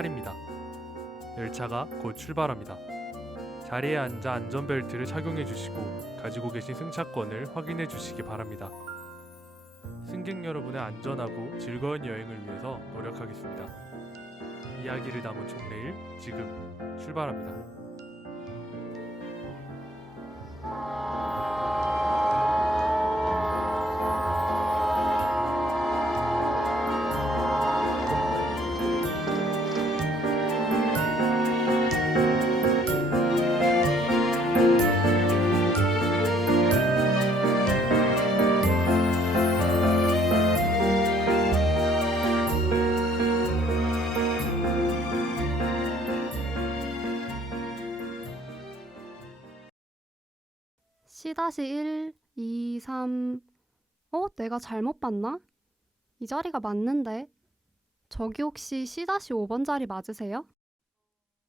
8입니다. 열차가 곧 출발합니다. 자리에 앉아 안전벨트를 착용해 주시고 가지고 계신 승차권을 확인해 주시기 바랍니다. 승객 여러분의 안전하고 즐거운 여행을 위해서 노력하겠습니다. 이야기를 담은 총레일 지금 출발합니다. C-1, 2, 3... 내가 잘못 봤나? 이 자리가 맞는데. 저기 혹시 C-5번 자리 맞으세요?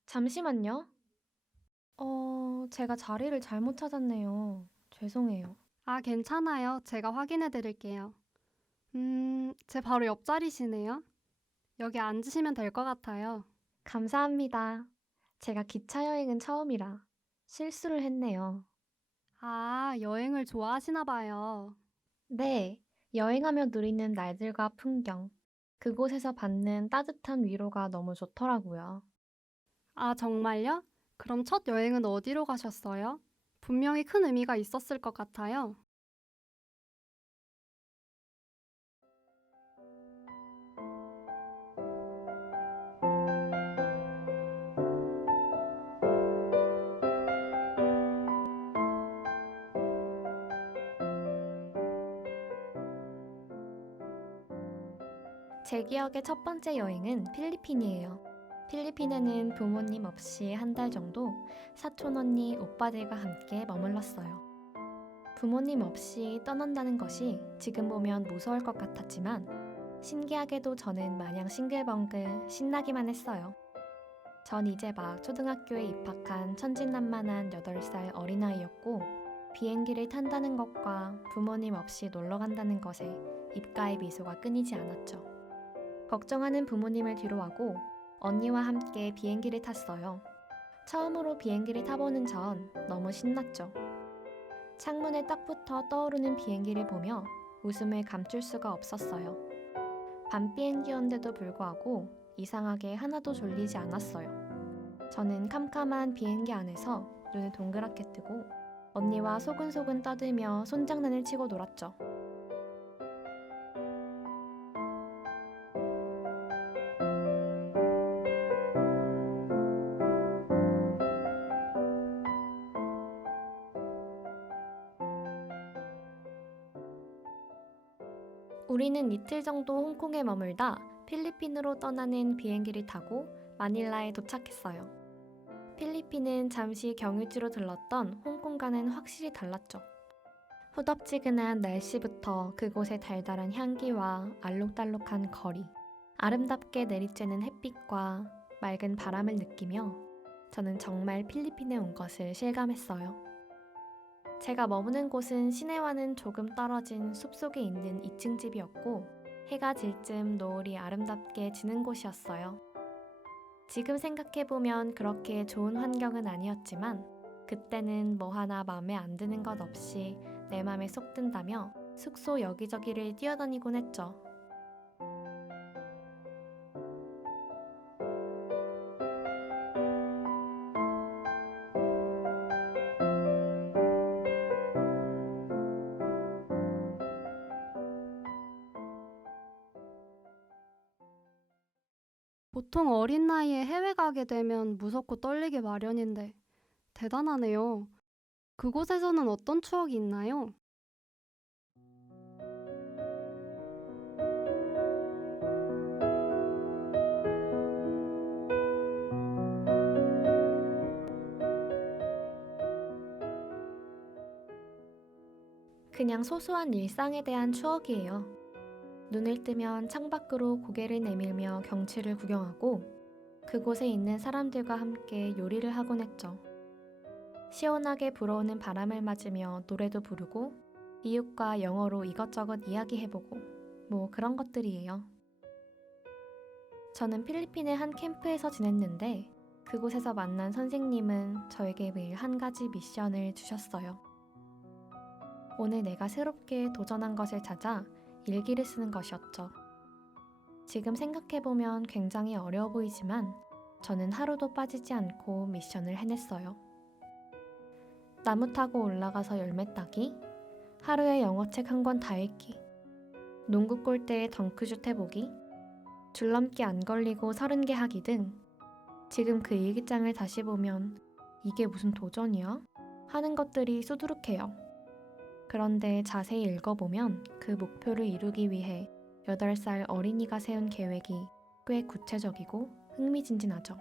잠시만요. 제가 자리를 잘못 찾았네요. 죄송해요. 아, 괜찮아요. 제가 확인해 드릴게요. 제 바로 옆자리시네요. 여기 앉으시면 될 것 같아요. 감사합니다. 제가 기차 여행은 처음이라 실수를 했네요. 아, 여행을 좋아하시나 봐요. 네, 여행하며 누리는 날들과 풍경, 그곳에서 받는 따뜻한 위로가 너무 좋더라고요. 아, 정말요? 그럼 첫 여행은 어디로 가셨어요? 분명히 큰 의미가 있었을 것 같아요. 제 기억의 첫 번째 여행은 필리핀이에요. 필리핀에는 부모님 없이 한 달 정도 사촌 언니, 오빠들과 함께 머물렀어요. 부모님 없이 떠난다는 것이 지금 보면 무서울 것 같았지만 신기하게도 저는 마냥 싱글벙글 신나기만 했어요. 전 이제 막 초등학교에 입학한 천진난만한 8살 어린아이였고 비행기를 탄다는 것과 부모님 없이 놀러 간다는 것에 입가에 미소가 끊이지 않았죠. 걱정하는 부모님을 뒤로하고 언니와 함께 비행기를 탔어요. 처음으로 비행기를 타보는 전 너무 신났죠. 창문에 딱 붙어 떠오르는 비행기를 보며 웃음을 감출 수가 없었어요. 밤 비행기였는데도 불구하고 이상하게 하나도 졸리지 않았어요. 저는 캄캄한 비행기 안에서 눈을 동그랗게 뜨고 언니와 소근소근 떠들며 손장난을 치고 놀았죠. 우리는 이틀 정도 홍콩에 머물다 필리핀으로 떠나는 비행기를 타고 마닐라에 도착했어요. 필리핀은 잠시 경유지로 들렀던 홍콩과는 확실히 달랐죠. 후덥지근한 날씨부터 그곳의 달달한 향기와 알록달록한 거리, 아름답게 내리쬐는 햇빛과 맑은 바람을 느끼며 저는 정말 필리핀에 온 것을 실감했어요. 제가 머무는 곳은 시내와는 조금 떨어진 숲속에 있는 2층 집이었고 해가 질 쯤 노을이 아름답게 지는 곳이었어요. 지금 생각해보면 그렇게 좋은 환경은 아니었지만 그때는 뭐 하나 마음에 안 드는 것 없이 내 맘에 쏙 든다며 숙소 여기저기를 뛰어다니곤 했죠. 보통 어린 나이에 해외 가게 되면 무섭고 떨리기 마련인데 대단하네요. 그곳에서는 어떤 추억이 있나요? 그냥 소소한 일상에 대한 추억이에요. 눈을 뜨면 창밖으로 고개를 내밀며 경치를 구경하고 그곳에 있는 사람들과 함께 요리를 하곤 했죠. 시원하게 불어오는 바람을 맞으며 노래도 부르고 이웃과 영어로 이것저것 이야기해보고 뭐 그런 것들이에요. 저는 필리핀의 한 캠프에서 지냈는데 그곳에서 만난 선생님은 저에게 매일 한 가지 미션을 주셨어요. 오늘 내가 새롭게 도전한 것을 찾아 일기를 쓰는 것이었죠. 지금 생각해보면 굉장히 어려워 보이지만 저는 하루도 빠지지 않고 미션을 해냈어요. 나무 타고 올라가서 열매 따기, 하루에 영어책 한 권 다 읽기, 농구 골대에 덩크슛 해보기, 줄넘기 안 걸리고 30개 하기 등 지금 그 일기장을 다시 보면 이게 무슨 도전이야? 하는 것들이 수두룩해요. 그런데 자세히 읽어보면 그 목표를 이루기 위해 8살 어린이가 세운 계획이 꽤 구체적이고 흥미진진하죠.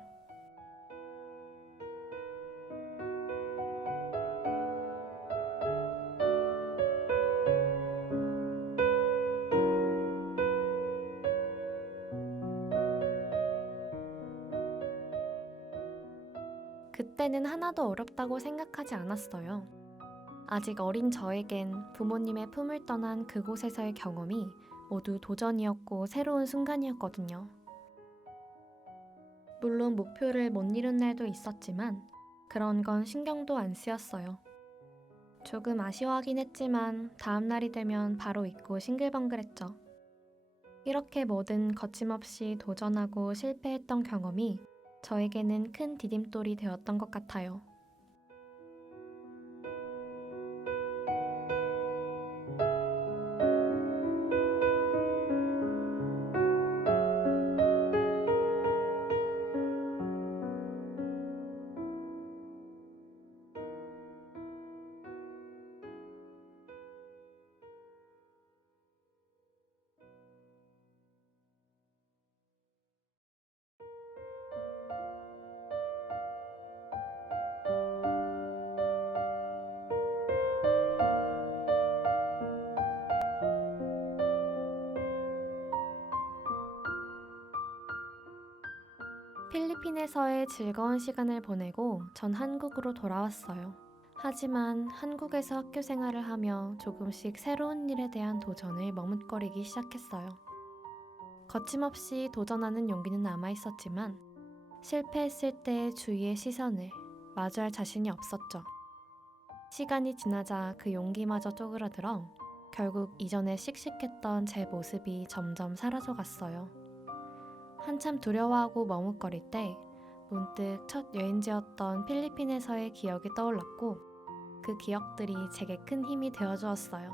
그때는 하나도 어렵다고 생각하지 않았어요. 아직 어린 저에겐 부모님의 품을 떠난 그곳에서의 경험이 모두 도전이었고 새로운 순간이었거든요. 물론 목표를 못 이룬 날도 있었지만 그런 건 신경도 안 쓰였어요. 조금 아쉬워하긴 했지만 다음 날이 되면 바로 잊고 싱글벙글했죠. 이렇게 뭐든 거침없이 도전하고 실패했던 경험이 저에게는 큰 디딤돌이 되었던 것 같아요. 필리핀에서의 즐거운 시간을 보내고 전 한국으로 돌아왔어요. 하지만 한국에서 학교 생활을 하며 조금씩 새로운 일에 대한 도전을 머뭇거리기 시작했어요. 거침없이 도전하는 용기는 남아있었지만 실패했을 때 주위의 시선을 마주할 자신이 없었죠. 시간이 지나자 그 용기마저 쪼그라들어 결국 이전에 씩씩했던 제 모습이 점점 사라져갔어요. 한참 두려워하고 머뭇거릴 때 문득 첫 여행지였던 필리핀에서의 기억이 떠올랐고 그 기억들이 제게 큰 힘이 되어주었어요.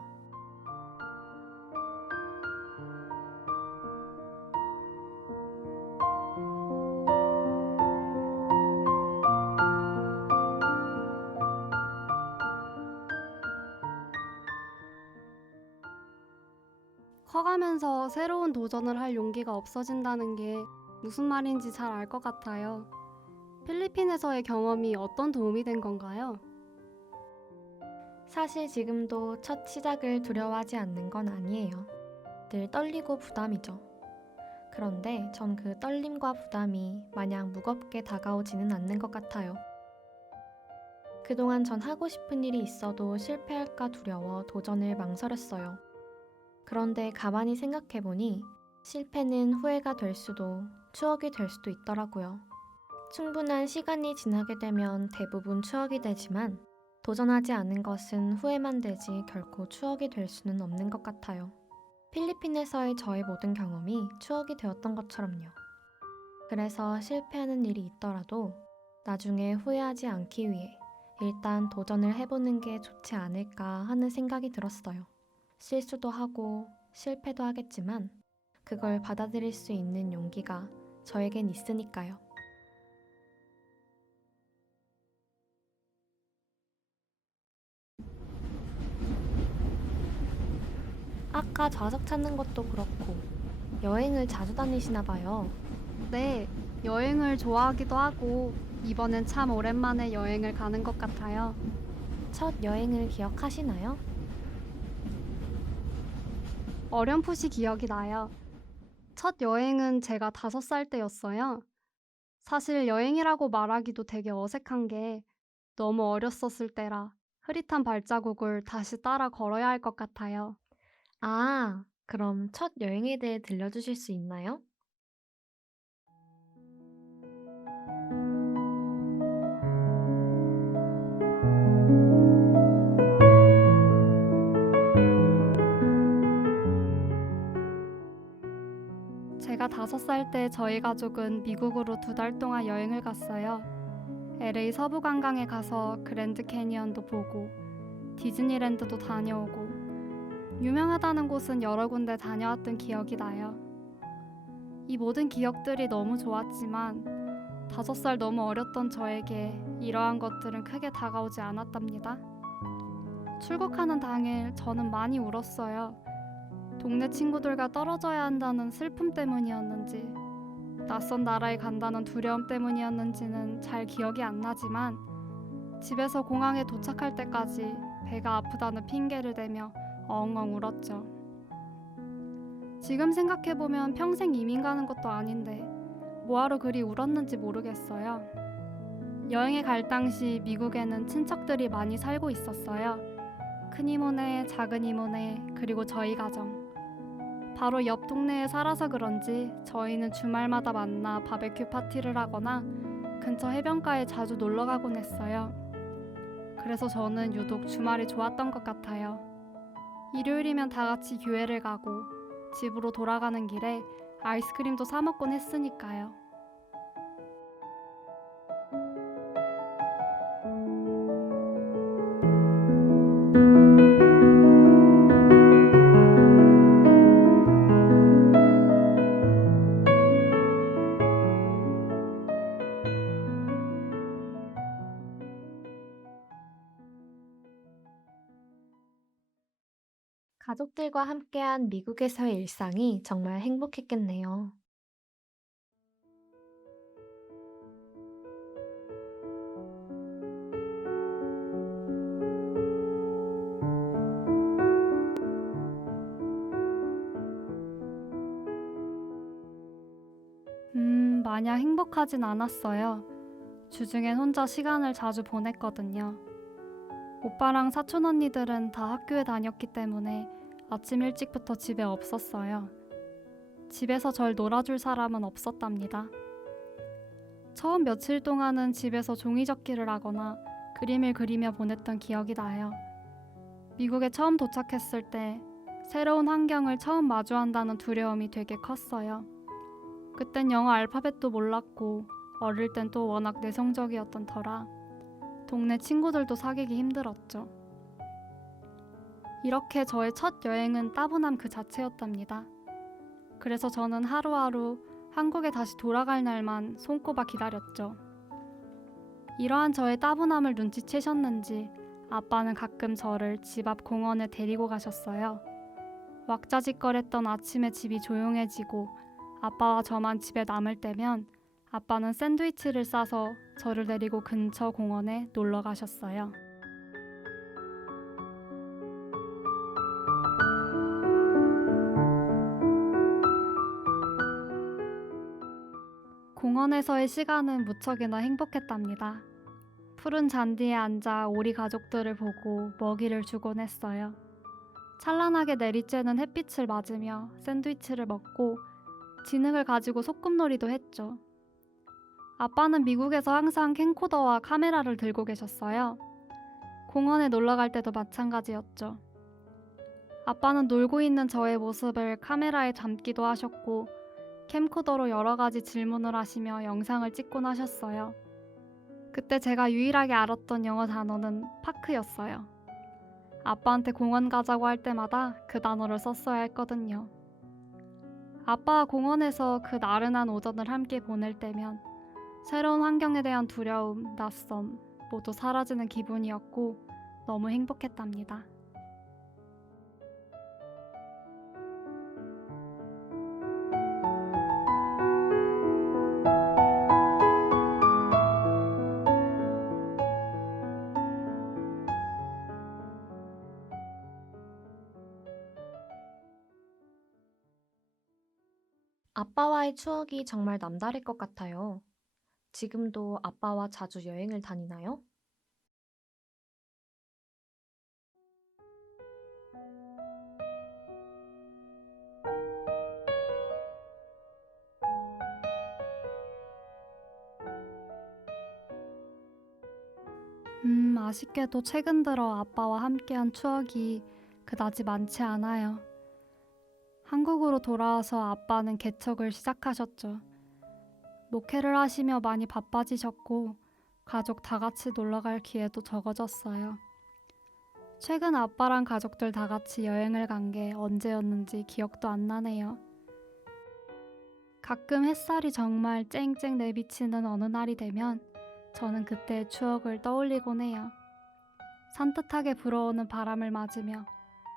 커가면서 새로운 도전을 할 용기가 없어진다는 게 무슨 말인지 잘 알 것 같아요. 필리핀에서의 경험이 어떤 도움이 된 건가요? 사실 지금도 첫 시작을 두려워하지 않는 건 아니에요. 늘 떨리고 부담이죠. 그런데 전 그 떨림과 부담이 마냥 무겁게 다가오지는 않는 것 같아요. 그동안 전 하고 싶은 일이 있어도 실패할까 두려워 도전을 망설였어요. 그런데 가만히 생각해보니 실패는 후회가 될 수도 추억이 될 수도 있더라고요. 충분한 시간이 지나게 되면 대부분 추억이 되지만 도전하지 않은 것은 후회만 되지 결코 추억이 될 수는 없는 것 같아요. 필리핀에서의 저의 모든 경험이 추억이 되었던 것처럼요. 그래서 실패하는 일이 있더라도 나중에 후회하지 않기 위해 일단 도전을 해보는 게 좋지 않을까 하는 생각이 들었어요. 실수도 하고 실패도 하겠지만 그걸 받아들일 수 있는 용기가 저에겐 있으니까요. 아까 좌석 찾는 것도 그렇고 여행을 자주 다니시나 봐요. 네, 여행을 좋아하기도 하고 이번엔 참 오랜만에 여행을 가는 것 같아요. 첫 여행을 기억하시나요? 어렴풋이 기억이 나요. 첫 여행은 제가 5살 때였어요. 사실 여행이라고 말하기도 되게 어색한 게 너무 어렸었을 때라 흐릿한 발자국을 다시 따라 걸어야 할 것 같아요. 그럼 첫 여행에 대해 들려주실 수 있나요? 제가 5살 때 저희 가족은 미국으로 2달 동안 여행을 갔어요. LA 서부 관광에 가서 그랜드 캐니언도 보고 디즈니랜드도 다녀오고 유명하다는 곳은 여러 군데 다녀왔던 기억이 나요. 이 모든 기억들이 너무 좋았지만 5살 너무 어렸던 저에게 이러한 것들은 크게 다가오지 않았답니다. 출국하는 당일 저는 많이 울었어요. 동네 친구들과 떨어져야 한다는 슬픔 때문이었는지 낯선 나라에 간다는 두려움 때문이었는지는 잘 기억이 안 나지만 집에서 공항에 도착할 때까지 배가 아프다는 핑계를 대며 엉엉 울었죠. 지금 생각해보면 평생 이민 가는 것도 아닌데 뭐하러 그리 울었는지 모르겠어요. 여행에 갈 당시 미국에는 친척들이 많이 살고 있었어요. 큰이모네, 작은이모네, 그리고 저희 가정. 바로 옆 동네에 살아서 그런지 저희는 주말마다 만나 바베큐 파티를 하거나 근처 해변가에 자주 놀러 가곤 했어요. 그래서 저는 유독 주말이 좋았던 것 같아요. 일요일이면 다 같이 교회를 가고 집으로 돌아가는 길에 아이스크림도 사 먹곤 했으니까요. 가족들과 함께한 미국에서의 일상이 정말 행복했겠네요. 마냥 행복하진 않았어요. 주중엔 혼자 시간을 자주 보냈거든요. 오빠랑 사촌 언니들은 다 학교에 다녔기 때문에 아침 일찍부터 집에 없었어요. 집에서 절 놀아줄 사람은 없었답니다. 처음 며칠 동안은 집에서 종이접기를 하거나 그림을 그리며 보냈던 기억이 나요. 미국에 처음 도착했을 때 새로운 환경을 처음 마주한다는 두려움이 되게 컸어요. 그땐 영어 알파벳도 몰랐고 어릴 땐 또 워낙 내성적이었던 터라 동네 친구들도 사귀기 힘들었죠. 이렇게 저의 첫 여행은 따분함 그 자체였답니다. 그래서 저는 하루하루 한국에 다시 돌아갈 날만 손꼽아 기다렸죠. 이러한 저의 따분함을 눈치채셨는지 아빠는 가끔 저를 집 앞 공원에 데리고 가셨어요. 왁자지껄했던 아침에 집이 조용해지고 아빠와 저만 집에 남을 때면 아빠는 샌드위치를 싸서 저를 데리고 근처 공원에 놀러 가셨어요. 공원에서의 시간은 무척이나 행복했답니다. 푸른 잔디에 앉아 오리 가족들을 보고 먹이를 주곤 했어요. 찬란하게 내리쬐는 햇빛을 맞으며 샌드위치를 먹고 진흙을 가지고 소꿉놀이도 했죠. 아빠는 미국에서 항상 캠코더와 카메라를 들고 계셨어요. 공원에 놀러 갈 때도 마찬가지였죠. 아빠는 놀고 있는 저의 모습을 카메라에 담기도 하셨고 캠코더로 여러 가지 질문을 하시며 영상을 찍곤 하셨어요. 그때 제가 유일하게 알았던 영어 단어는 파크였어요. 아빠한테 공원 가자고 할 때마다 그 단어를 썼어야 했거든요. 아빠와 공원에서 그 나른한 오전을 함께 보낼 때면 새로운 환경에 대한 두려움, 낯섦 모두 사라지는 기분이었고 너무 행복했답니다. 아빠와의 추억이 정말 남다를 것 같아요. 지금도 아빠와 자주 여행을 다니나요? 아쉽게도 최근 들어 아빠와 함께한 추억이 그다지 많지 않아요. 한국으로 돌아와서 아빠는 개척을 시작하셨죠. 목회를 하시며 많이 바빠지셨고 가족 다 같이 놀러갈 기회도 적어졌어요. 최근 아빠랑 가족들 다 같이 여행을 간 게 언제였는지 기억도 안 나네요. 가끔 햇살이 정말 쨍쨍 내비치는 어느 날이 되면 저는 그때의 추억을 떠올리곤 해요. 산뜻하게 불어오는 바람을 맞으며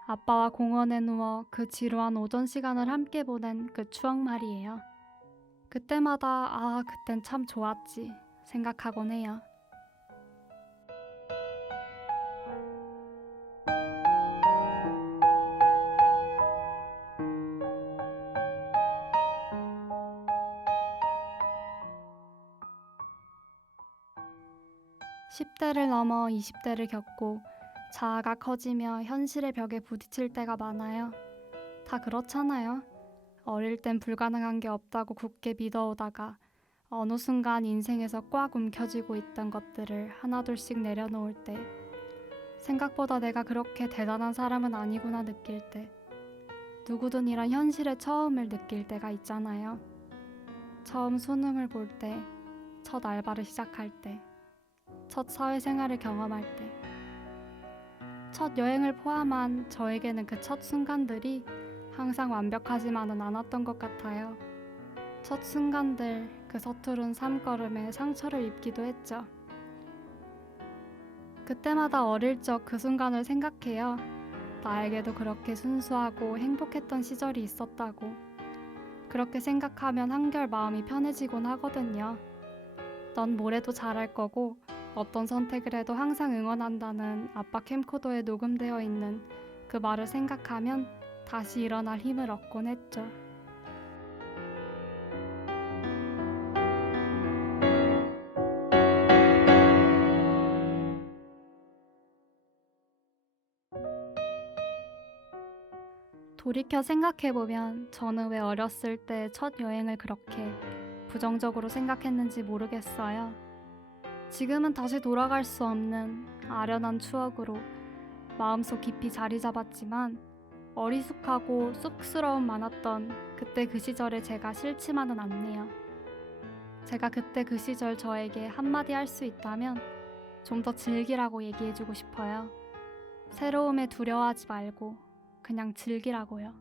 아빠와 공원에 누워 그 지루한 오전 시간을 함께 보낸 그 추억 말이에요. 그때마다 그땐 참 좋았지 생각하곤 해요. (10대를) 넘어 (20대를) 겪고 자아가 커지며 현실의 벽에 부딪힐 때가 많아요. 다 그렇잖아요. 어릴 땐 불가능한 게 없다고 굳게 믿어오다가 어느 순간 인생에서 꽉 움켜쥐고 있던 것들을 하나둘씩 내려놓을 때, 생각보다 내가 그렇게 대단한 사람은 아니구나 느낄 때, 누구든 이런 현실의 처음을 느낄 때가 있잖아요. 처음 수능을 볼 때, 첫 알바를 시작할 때, 첫 사회생활을 경험할 때, 첫 여행을 포함한 저에게는 그 첫 순간들이 항상 완벽하지만은 않았던 것 같아요. 첫 순간들, 그 서투른 삶걸음에 상처를 입기도 했죠. 그때마다 어릴 적 그 순간을 생각해요. 나에게도 그렇게 순수하고 행복했던 시절이 있었다고. 그렇게 생각하면 한결 마음이 편해지곤 하거든요. 넌 뭐래도 잘할 거고 어떤 선택을 해도 항상 응원한다는 아빠 캠코더에 녹음되어 있는 그 말을 생각하면 다시 일어날 힘을 얻곤 했죠. 돌이켜 생각해보면 저는 왜 어렸을 때 첫 여행을 그렇게 부정적으로 생각했는지 모르겠어요. 지금은 다시 돌아갈 수 없는 아련한 추억으로 마음속 깊이 자리 잡았지만 어리숙하고 쑥스러움 많았던 그때 그 시절의 제가 싫지만은 않네요. 제가 그때 그 시절 저에게 한마디 할 수 있다면 좀 더 즐기라고 얘기해주고 싶어요. 새로움에 두려워하지 말고 그냥 즐기라고요.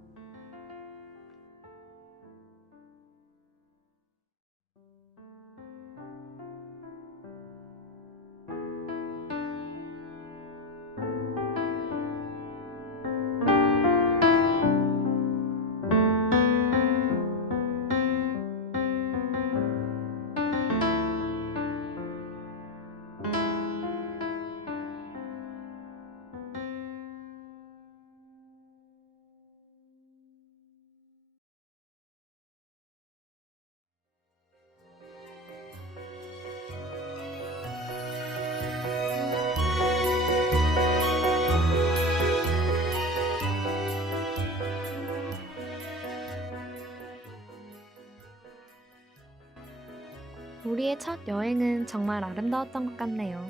우리의 첫 여행은 정말 아름다웠던 것 같네요.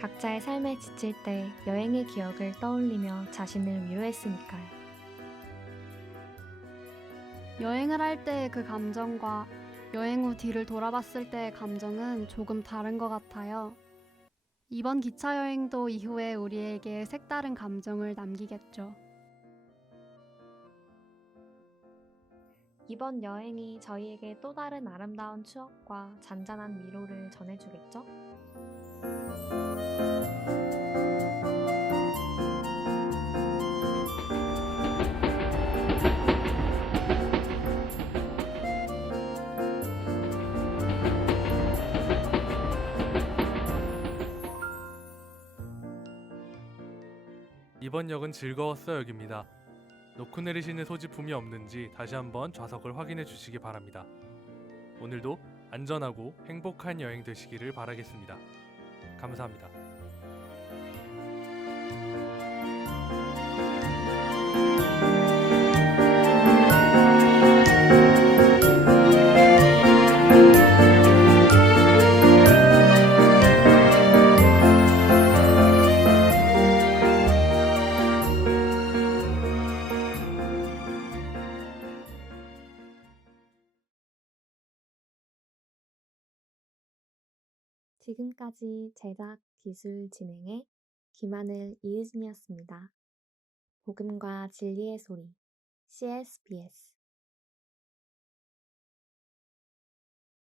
각자의 삶에 지칠 때 여행의 기억을 떠올리며 자신을 위로했으니까요. 여행을 할 때의 그 감정과 여행 후 뒤를 돌아봤을 때의 감정은 조금 다른 것 같아요. 이번 기차 여행도 이후에 우리에게 색다른 감정을 남기겠죠. 이번 여행이 저희에게 또 다른 아름다운 추억과 잔잔한 위로를 전해주겠죠? 이번 역은 즐거웠어 역입니다. 놓고 내리시는 소지품이 없는지 다시 한번 좌석을 확인해 주시기 바랍니다. 오늘도 안전하고 행복한 여행 되시기를 바라겠습니다. 감사합니다. 지금까지 제작, 기술, 진행의 김하늘, 이유진이었습니다. 복음과 진리의 소리, CSBS